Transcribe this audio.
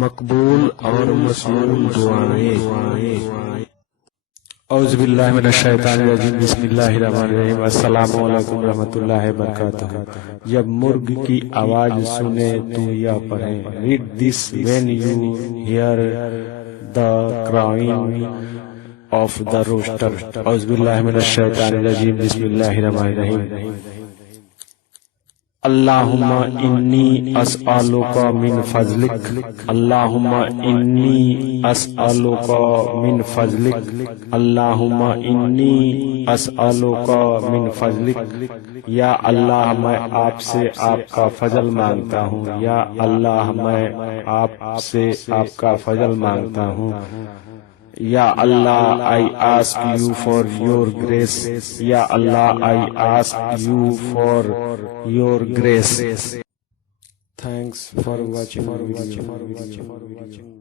مقبول اور مسموع دعائیں۔ اعوذ باللہ من الشیطان الرجیم، بسم اللہ الرحمن الرحیم، السلام علیکم ورحمۃ اللہ وبرکاتہ۔ جب مرغ کی آواز سنے تو یا پڑھیں، read this when you hear the crowing of the rooster۔ اعوذ باللہ من الشیطان الرجیم، بسم اللہ الرحمن الرحیم۔ اللہم انی اسألک من فضلک، اللہم انی اسألک من فضلک، اللہم انی اسألک من فضلک۔ یا اللہ میں آپ سے آپ کا فضل مانگتا ہوں، یا اللہ میں آپ سے آپ کا فضل مانگتا ہوں۔ یا اللہ I ask you for your grace، یا اللہ I ask you for your grace۔ Thanks for watching video۔